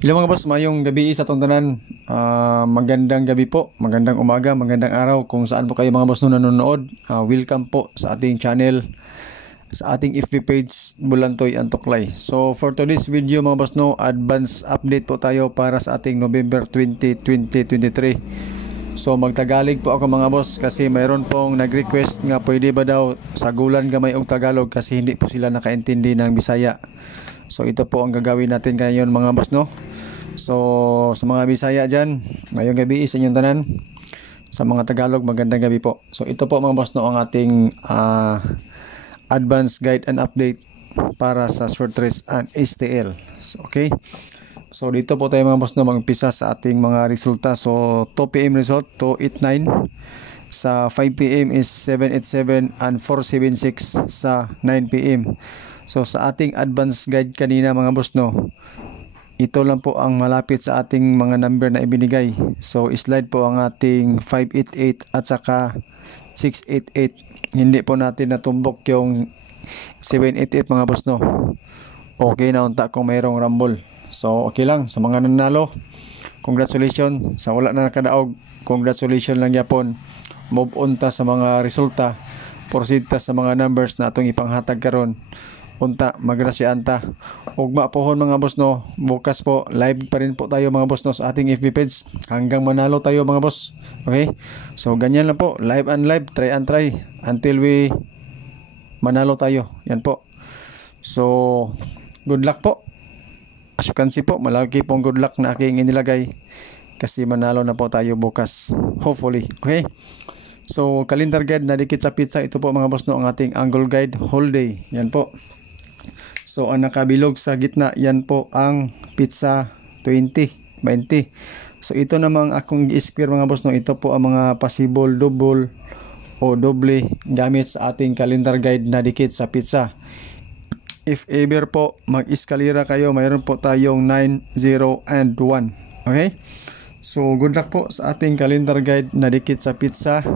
Hello mga boss, mayong gabi sa atong tanan. Magandang gabi po, magandang umaga, magandang araw kung saan po kayo mga boss nanonood. Welcome po sa ating channel, sa ating FB page Bulantoy Antoklay. So for today's video mga boss advance update po tayo para sa ating November 20, 2023. So magtagalig po ako mga boss kasi mayroon pong nag-request nga pwede ba daw sagulan gamay og Tagalog kasi hindi po sila nakaintindi ng Bisaya. So ito po ang gagawin natin ngayon mga boss So sa mga Bisaya dyan, ngayong gabi sa inyong tanan. Sa mga Tagalog, magandang gabi po. So ito po mga boss ang ating advanced guide and update para sa short trace and STL. So, okay. So dito po tayo mga boss mag-umpisa sa ating mga resulta. So 2 PM result 289, sa 5 PM is 787 and 476 sa 9 PM. So sa ating advanced guide kanina mga boss ito lang po ang malapit sa ating mga number na ibinigay. So slide po ang ating 588 at saka 688. Hindi po natin natumbok yung 788 mga boss Okay na unta kung mayroong rumble. So okay lang sa mga nanalo. Congratulations. Sa wala na nakadaog, congratulations lang yapon. Move on ta sa mga resulta. Proceed ta sa mga numbers na atong ipanghatag karon. Unta magrasyan ta. Ugma pohon mga boss bukas po live pa rin po tayo mga boss sa ating FB page hanggang manalo tayo mga boss. Okay, so ganyan lang po, live and live, try and try until we manalo tayo. Yan po. So good luck po. As you can see po, malaki pong good luck na aking inilagay kasi manalo na po tayo bukas, hopefully. Okay, so calendar guide na dikit sa pizza. Ito po mga boss ang ating angle guide whole day. Yan po. So ang nakabilog sa gitna, yan po ang pizza 20. So ito namang akong square mga boss ito po ang mga possible double o doble gamit sa ating calendar guide na dikit sa pizza. If ever po mag-eskalera kayo, mayroon po tayong 9, 0 and 1. Okay, so good luck po sa ating calendar guide na dikit sa pizza.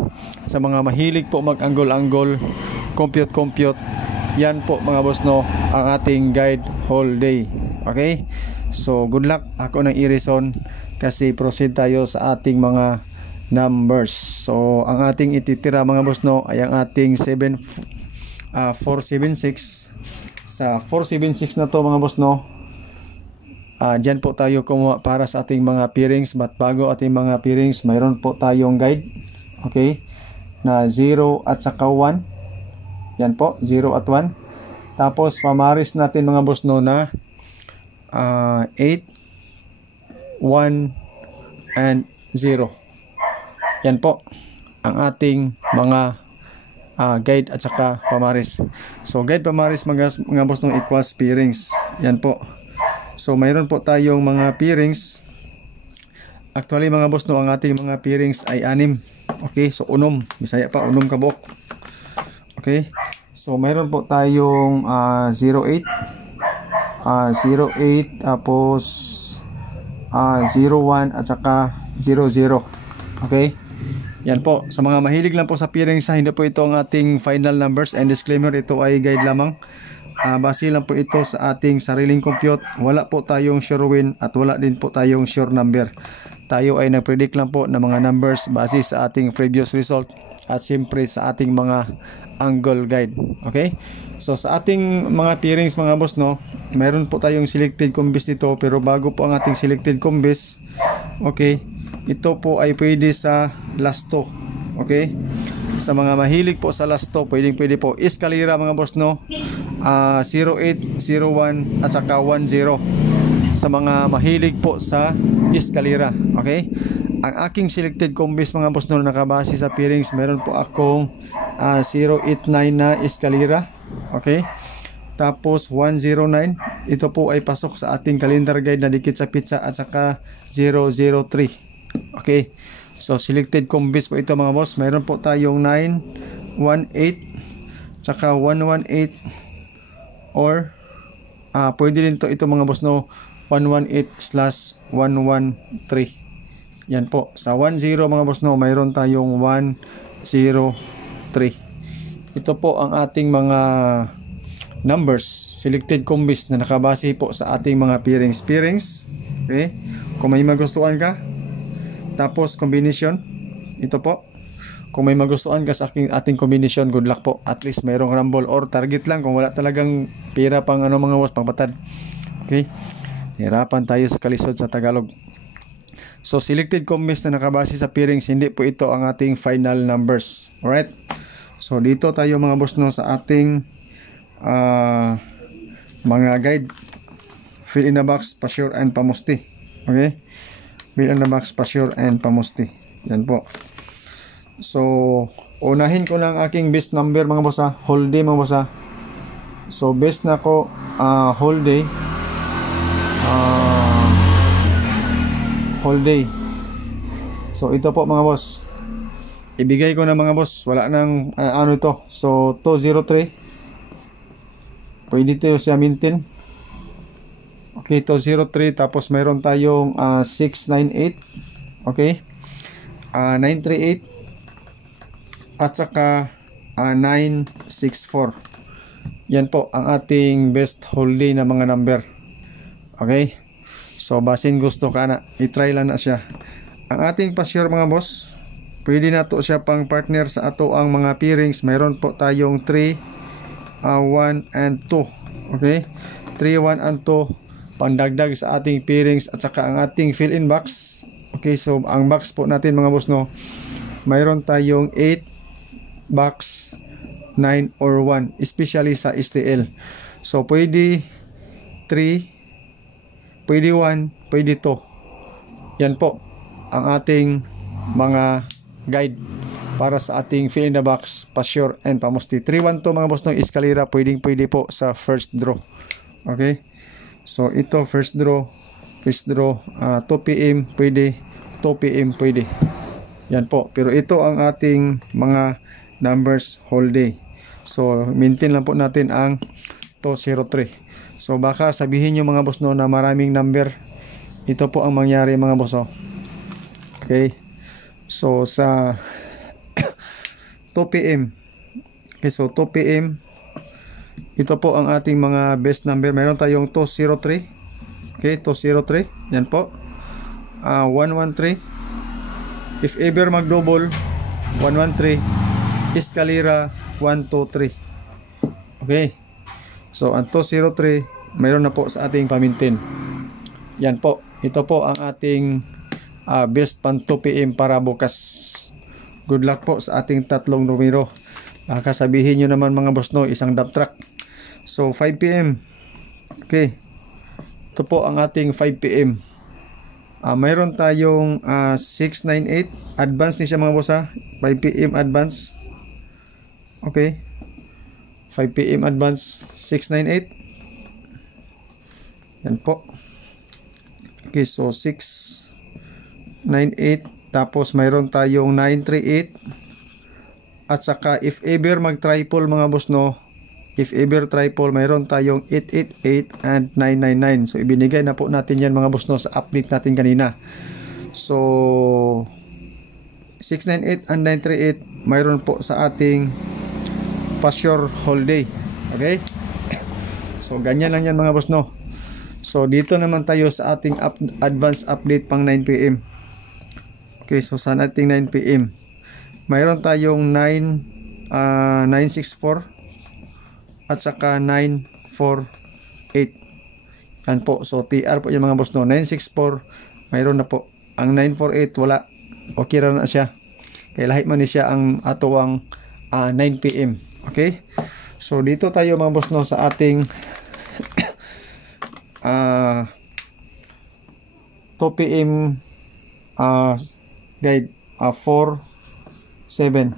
Sa mga mahilig po mag-angle-angle, compute, yan po mga boss ang ating guide whole day. Okay, so good luck. Ako ng Irison kasi proceed tayo sa ating mga numbers. So ang ating ititira mga boss ay ang ating 476. Sa 476 na to mga boss dyan po tayo kumuha para sa ating mga pairings. But bago ating mga pairings, mayroon po tayong guide, okay, na 0 at saka 1. Yan po, 0 at 1. Tapos pamaris natin mga boss na 8, 1 and 0. Yan po ang ating mga guide at saka pamaris. So guide, pamaris mga boss equals pairings. Yan po. So mayroon po tayong mga pairings. Actually mga boss ang ating mga pairings ay 6. Okay, so unom, Bisaya pa, unom kabok. Okay, so mayroon po tayong 08, 08, tapos 01 at saka 00. Okay, yan po. Sa mga mahilig lang po sa pairings, hindi po ito ang ating final numbers, and disclaimer, ito ay guide lamang. Base lang po ito sa ating sariling compute. Wala po tayong sure win at wala din po tayong sure number. Tayo ay nag-predict lang po ng mga numbers base sa ating previous result at siyempre sa ating mga angle guide. Okay, so sa ating mga pairings mga boss mayroon po tayong selected combis dito, pero bago po ang ating selected combis, okay, ito po ay pwede sa last 2. Okay, sa mga mahilig po sa last 2, pwede po eskalera mga boss 08, 01 at saka 10. Sa mga mahilig po sa eskalera. Okay, ang aking selected combis mga boss nakabase sa pairings, meron po akong 089 na eskalera. Okay, tapos 109, ito po ay pasok sa ating calendar guide na dikit sa pizza, at saka 003. Okay, so selected combis po ito mga boss. Meron po tayong 918 saka 118, or pwede rin ito mga boss 118/113. Yan po. Sa 10 mga boss mayroon tayong 103. Ito po ang ating mga numbers, selected combis na nakabase po sa ating mga pairings. Okay? Kung may magustuhan ka, tapos combination, ito po. Kung may magustuhan ka sa ating combination, good luck po. At least mayroong rumble or target lang kung wala talagang pira pang ano mga boss, pang patad. Okay? Hirapan tayo sa kalisod sa Tagalog. So selected combos na nakabase sa pairings, hindi po ito ang ating final numbers. Alright? So dito tayo mga boss no sa ating mga guide. Fill in the box, pa-sure and pamusti. Okay? Fill in the box, pa-sure and pamusti. Yan po. So unahin ko lang aking best number mga boss ha. Whole day mga boss ha. So best na ko whole day. Whole day. So ito po mga boss. Ibigay ko na mga boss. Wala nang ano ito. So 203. Pwede ito siya maintain. Okay, 203. Tapos mayroon tayong 698. Okay. 938. At saka 964. Yan po ang ating best whole day na mga number. Okay. So basin gusto ka na, i-try lang na siya. Ang ating pa-sure mga boss, pwede na to siya pang partner sa ato ang mga pairings. Mayroon po tayong 3, 1 and 2. Okay? 3, 1 and 2 pandagdag sa ating pairings at saka ang ating fill-in box. Okay, so ang box po natin mga boss no, mayroon tayong 8 box, 9 or 1, especially sa STL. So pwede 3, pwede 1, pwede 2. Yan po ang ating mga guide para sa ating fill in the box, pa-sure and pamusti. 3, 1, 2 mga boss ng eskalera, pwede po sa first draw. Okay? So ito first draw, 2 PM pwede, 2 PM pwede. Yan po. Pero ito ang ating mga numbers whole day. So maintain lang po natin ang 203. So baka sabihin nyo mga boss no na maraming number. Ito po ang mangyari mga boss no. Okay. So sa 2 PM. Okay, so 2 PM. Ito po ang ating mga best number. Meron tayong 203. Okay, 203. Yan po. 113. If ever mag-double, 113. Escalera 123. Okay. So ang 203 mayroon na po sa ating pamintin. Yan po. Ito po ang ating best pan 2 PM para bukas. Good luck po sa ating tatlong numero. Kasabihin nyo naman mga boss no, isang dump truck. So 5 PM. Okay. Ito po ang ating 5 PM. Mayroon tayong 698. Advance ni siya mga boss ha. 5 PM advance. Okay. 5 PM advance 698. Yan po. Okay, so 698. Tapos mayroon tayong 938. At saka if ever mag-triple mga boss no, if ever triple, mayroon tayong 888 and 999. So ibinigay na po natin yan mga boss no sa update natin kanina. So 698 and 938 mayroon po sa ating pa-sure whole day. Okay? So ganyan lang yan mga boss no. So dito naman tayo sa ating advance update pang 9 PM. Okay, so sa ating 9 PM mayroon tayong 964 at saka 948. Yan po. So TR po yung mga boss no. 964 mayroon na po. Ang 948 wala. Okay na siya. Kaya lahit man ni siya ang atuwang 9 PM. Okay? So dito tayo mga boss no sa ating 2 PM guide 4-7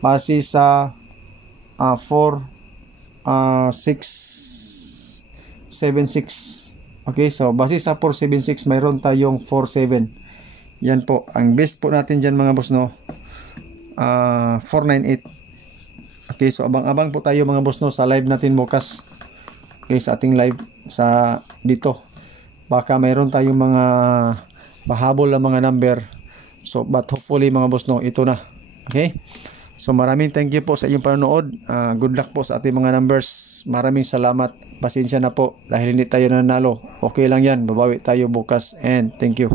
base sa 4-6-7-6. Okay, so base sa 4-7-6 mayroon tayong 4-7. Yan po ang best po natin dyan mga boss no. 498. Okay, so abang-abang po tayo mga boss no sa live natin bukas. Okay, sa ating live sa dito. Baka mayroon tayong mga bahabol na mga number. So but hopefully mga boss no, ito na. Okay? So maraming thank you po sa inyong panonood. Good luck po sa ating mga numbers. Maraming salamat. Pasensya na po dahil hindi tayo nanalo. Okay lang yan. Babawi tayo bukas and thank you.